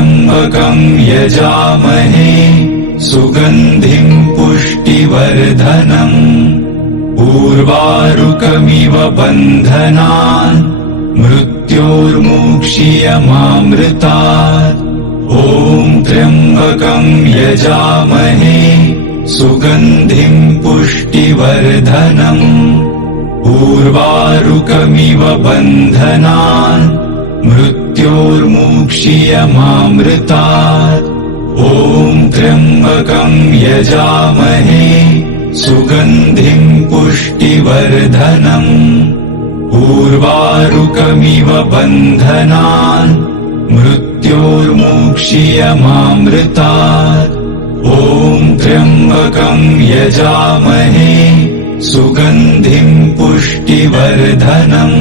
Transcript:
त्र्यम्बकं यजामहे सुगन्धिं पुष्टिवर्धनम् उर्वारुकमिव बन्धनान् मृत्योर्मुक्षीयमामृतात् ॐ त्र्यम्बकं यजामहे सुगन्धिं पुष्टिवर्धनम् उर्वारुकमिव बन्धनान् मृत्योर्मुक्षीयमामृतात् ॐ त्र्यम्बकं यजामहे सुगन्धिं पुष्टिवर्धनम् उर्वारुकमिव बन्धनान् मृत्योर्मुक्षीयमामृतात् ॐ त्र्यम्बकं यजामहे सुगन्धिं पुष्टिवर्धनम्